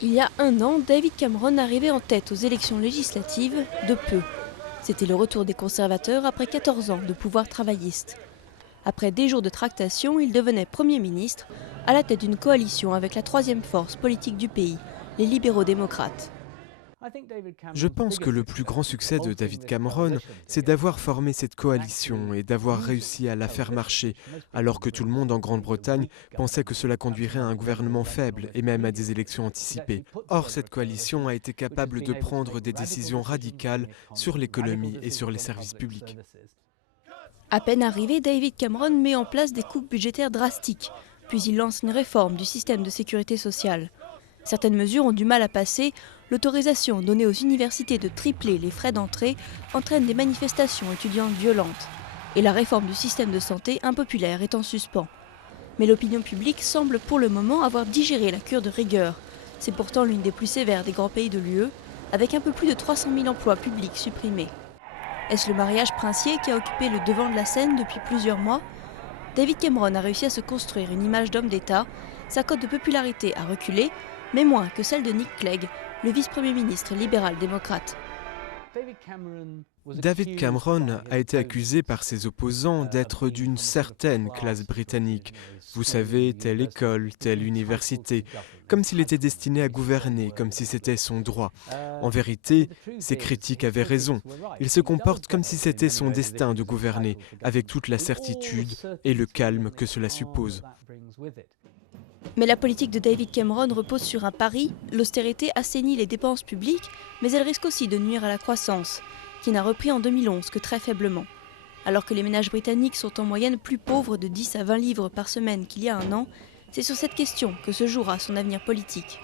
Il y a un an, David Cameron arrivait en tête aux élections législatives de peu. C'était le retour des conservateurs après 14 ans de pouvoir travailliste. Après des jours de tractation, il devenait Premier ministre à la tête d'une coalition avec la troisième force politique du pays, les libéraux-démocrates. Je pense que le plus grand succès de David Cameron, c'est d'avoir formé cette coalition et d'avoir réussi à la faire marcher, alors que tout le monde en Grande-Bretagne pensait que cela conduirait à un gouvernement faible et même à des élections anticipées. Or, cette coalition a été capable de prendre des décisions radicales sur l'économie et sur les services publics. À peine arrivé, David Cameron met en place des coupes budgétaires drastiques, puis il lance une réforme du système de sécurité sociale. Certaines mesures ont du mal à passer. L'autorisation donnée aux universités de tripler les frais d'entrée entraîne des manifestations étudiantes violentes. Et la réforme du système de santé impopulaire est en suspens. Mais l'opinion publique semble pour le moment avoir digéré la cure de rigueur. C'est pourtant l'une des plus sévères des grands pays de l'UE, avec un peu plus de 300 000 emplois publics supprimés. Est-ce le mariage princier qui a occupé le devant de la scène depuis plusieurs mois ? David Cameron a réussi à se construire une image d'homme d'État. Sa cote de popularité a reculé, mais moins que celle de Nick Clegg, le vice-premier ministre libéral-démocrate. David Cameron a été accusé par ses opposants d'être d'une certaine classe britannique. Vous savez, telle école, telle université, comme s'il était destiné à gouverner, comme si c'était son droit. En vérité, ses critiques avaient raison. Il se comporte comme si c'était son destin de gouverner, avec toute la certitude et le calme que cela suppose. Mais la politique de David Cameron repose sur un pari. L'austérité assainit les dépenses publiques, mais elle risque aussi de nuire à la croissance, qui n'a repris en 2011 que très faiblement. Alors que les ménages britanniques sont en moyenne plus pauvres de 10 à 20 livres par semaine qu'il y a un an, c'est sur cette question que se jouera son avenir politique.